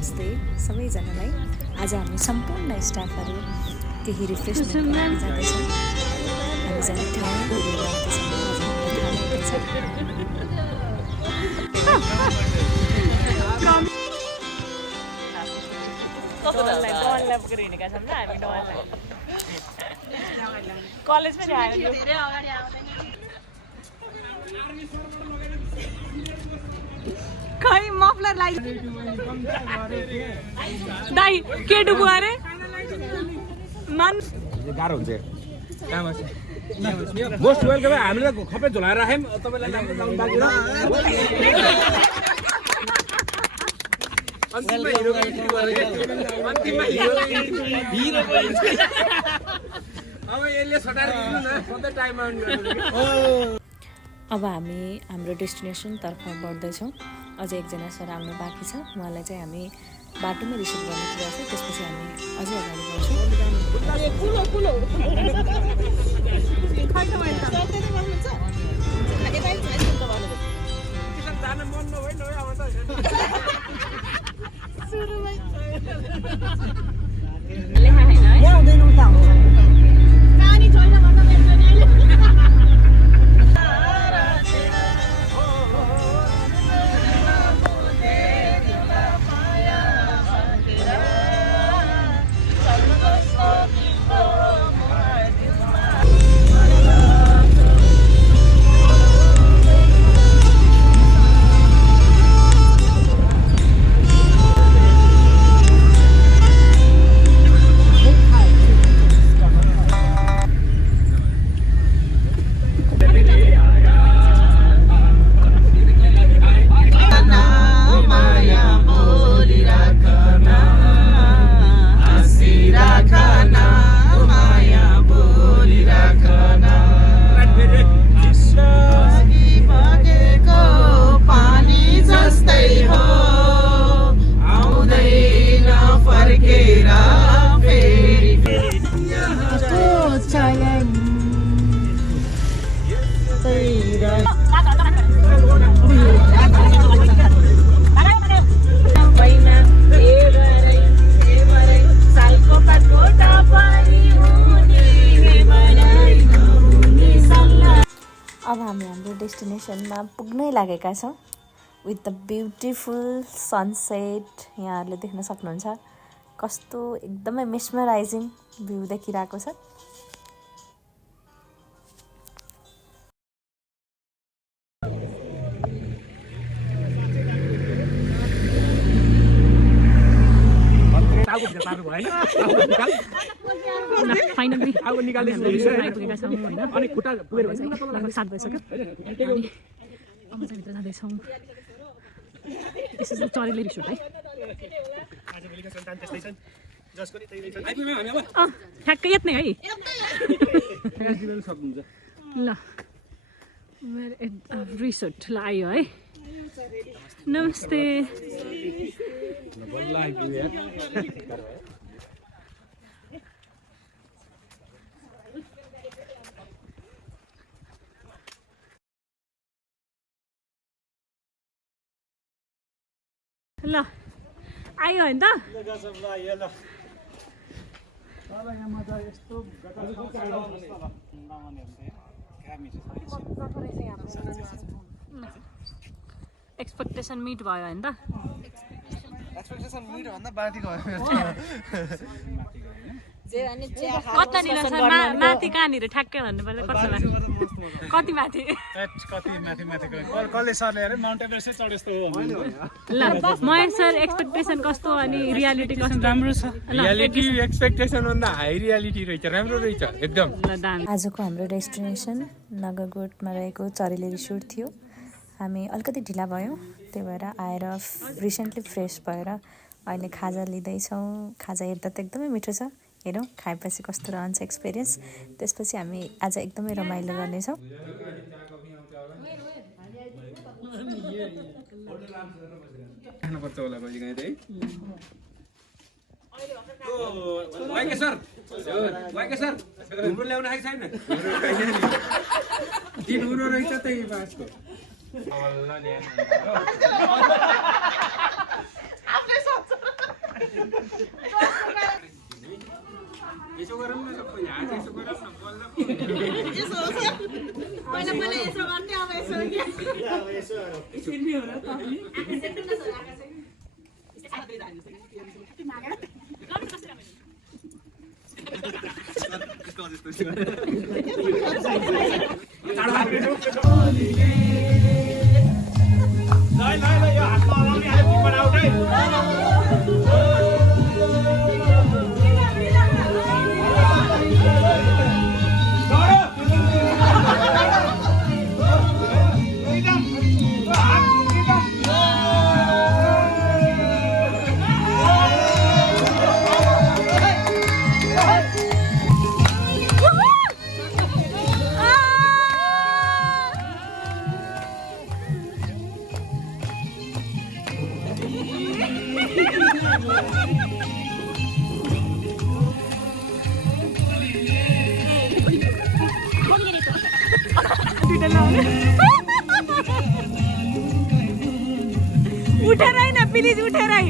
नमस्ते सबैजनालाई। आज हामी सम्पूर्ण स्टाफहरू केही रिफ्रेसमेन्ट गर्न जाँदैछौँ। हामी जाने ठाउँ खै मफलर लाइ दाइ के डुबु अरे मन गाह्रो हुन्छ मोस्ट वेलकम हामीले खपै झोलाएर राख्यौँ तपाईँलाई लाउनु बाँकी र अन्तिममा हिरो अब यसले सटाएर दिनु न सधैँ टाइममा अब हामी हाम्रो डेस्टिनेसनतर्फ बढ्दैछौँ। अझै एकजना सर आउनु बाँकी छ, उहाँलाई चाहिँ हामी बाटोमै रिसिभ गर्ने कुरा छ। त्यसपछि हामी अझै अगाडि बढ्छौँ। अब हामी हाम्रो डेस्टिनेसनमा पुग्नै लागेका छौँ। विथ द ब्युटिफुल सनसेट यहाँहरूले देख्न सक्नुहुन्छ कस्तो एकदमै मेस्मराइजिङ भ्यू देखिरहेको छ। फाइनली अब निकाल्दैछु आइपुगेका छौँ होइन अनि खुट्टा पुगेर लगभग 7 भइसक्यो अनि अब चाहिँ भित्र जाँदैछौँ। यसो चरेले रिसोर्ट है ठ्याक्कै यत्नै है ल रिसोर्ट ल आयो है। नमस्ते ल आयो होइन त एक्सपेक्टेसन मिट भयो होइन त एक्सपेक्टेसन मिट भन्दा बाँकी गयो कतानिर छ माथि कहाँनिर ठ्याक्कै भन्नु पर्छ कति माथि कसले सरले अरे माउन्ट एभरेस्टै चढ यस्तो हो ल महेश सर एक्सपेक्टेसन कस्तो अनि रियालिटी कस्तो राम्रो छ। रियालिटी एक्सपेक्टेसन भन्दा हाई रियालिटी रहेछ, राम्रो रहेछ एकदम। आजको हाम्रो डेस्टिनेसन नगरकोटमा रहेको चरेली रिसोर्ट थियो। हामी अलिकति ढिला भयौँ, त्यही भएर आएर रिसेन्टली फ्रेस भएर अहिले खाजा लिँदैछौँ। खाजा हेर्दा त एकदमै मिठो छ, हेरौँ खाएपछि कस्तो रहन्छ एक्सपिरियन्स। त्यसपछि हामी आज एकदमै रमाइलो गर्नेछौँ। वाइके सर घुम्रो ल्याउन आएको छैन दिन उरो रहेछ त्यही बासको यसो गरौँ न सबै यहाँ यसो गरौँ न बल्ल पहिला पहिला यसो गर्ने अब यसो उठेर आइ न प्लिज उठेर आइ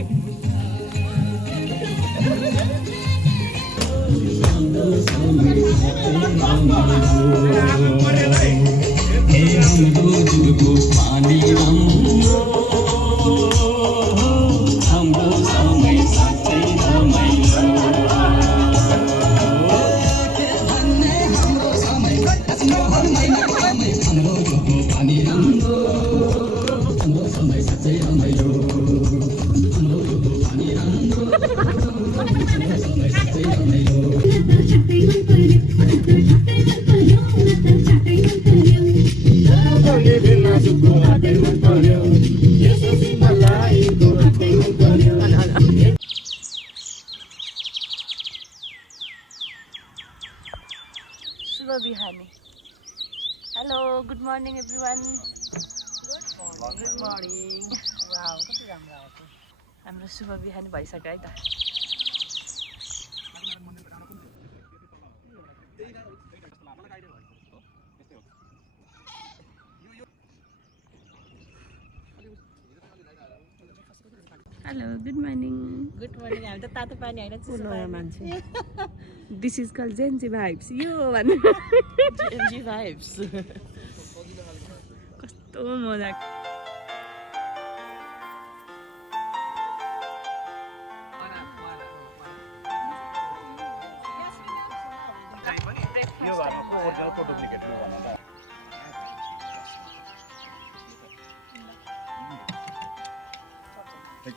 शुभ बिहानी hello good morning everyone good morning wow कति राम्रो आएको हाम्रो शुभ बिहानी भइसक्यो है त हेलो गुड मर्निङ हामी त तातो पानी हैन चिसो पानी मान्छे this is cool Gen Z vibes यो भन्नु जेन्जी भाइब्स कस्तो मजा यो घरमा को ओरिजिनल फोटो डुप्लिकेट हो भने त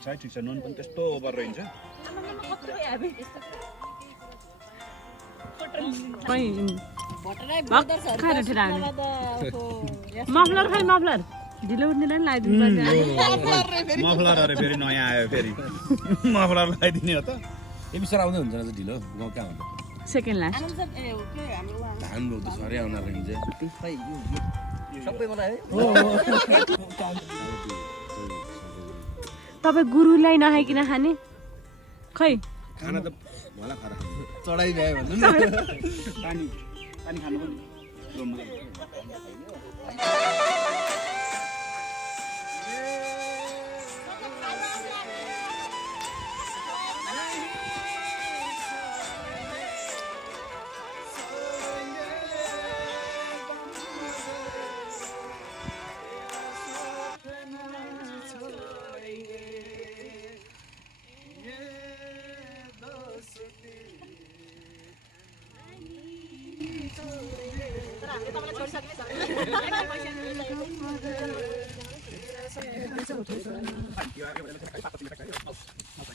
ठिक छ नुन पनि त्यस्तो ओभर रहन्छ मफलर खाइ मफलर ढिलो उठ्नेलाई पनि लगाइदिनु पर्छ मफलर अरे फेरि नयाँ आयो फेरि मफलर लगाइदिने हो त ए बिस्तार आउँदै हुन्छ न त ढिलो गाउँ कहाँ हुन्छ सेकेन्ड लास्ट धान रोप्दा सरै आउन रहन्छ तपाईँ गुरुलाई नखाइकन खाने खै खाना त भला खाना चढाइ भ्यायो भन्नु न पानी खानु पनि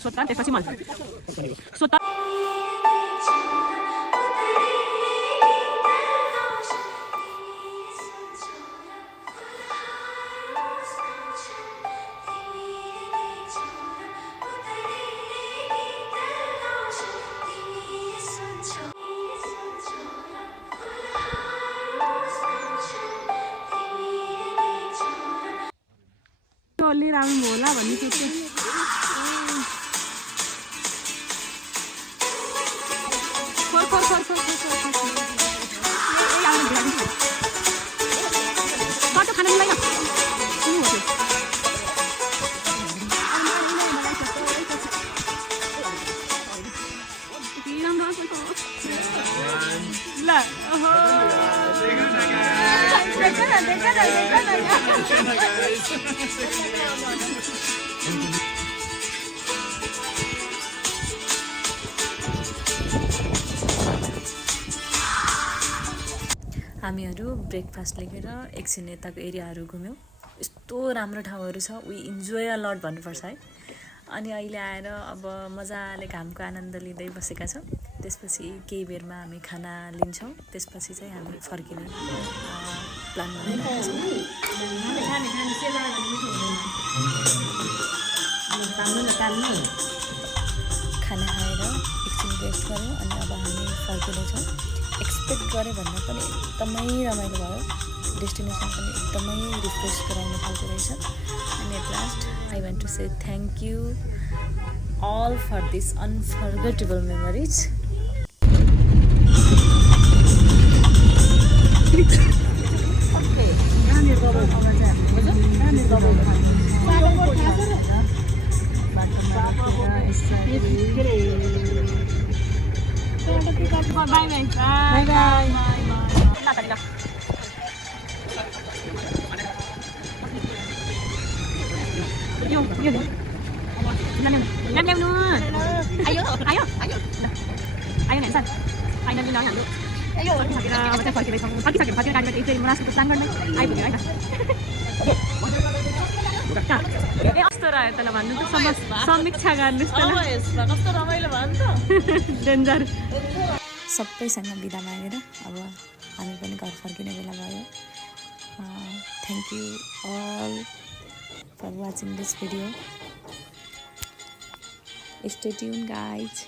सोता त्यसपछि मलाई सोता लिएर आउनु होला भन्ने सोच्थेँ हामीहरू ब्रेकफास्ट लिएर एकछिन यताको एरियाहरू घुम्यौँ। यस्तो राम्रो ठाउँहरू छ, वी इन्जोय अ लट भन्नुपर्छ है। अनि अहिले आएर अब मजाले घामको आनन्द लिँदै बसेका छौँ। त्यसपछि केही बेरमा हामी खाना लिन्छौँ, त्यसपछि चाहिँ हामी फर्किने प्लान बनाइरहेका छौँ। खाना खाएर एकछिन रेस्ट गऱ्यौँ अनि अब हामी फर्किँदैछौँ। एक्सपेक्ट गरेँ भन्दा पनि एकदमै रमाइलो भयो। डेस्टिनेसन पनि एकदमै रिफ्रेस गराउने खालको रहेछ। अनि at last I want to say thank you all for these unforgettable memories. Lem lem nữa. Ayo. Ayo nãy sao? Anh đang đi nói nhảm luôn. Ayo. Kita pergi besok. Pagi kali itu merasa kesanggan. Ayo begini aja. कस्तो रह्यो तँलाई भन्नु त समीक्षा गर्नुहोस् त कस्तो रमाइलो भयो नि त डेन्जर। सबैसँग बिदा मागेर अब हामी पनि घर फर्किने बेला भयो। Thank you all for watching this video. Stay tuned, guys.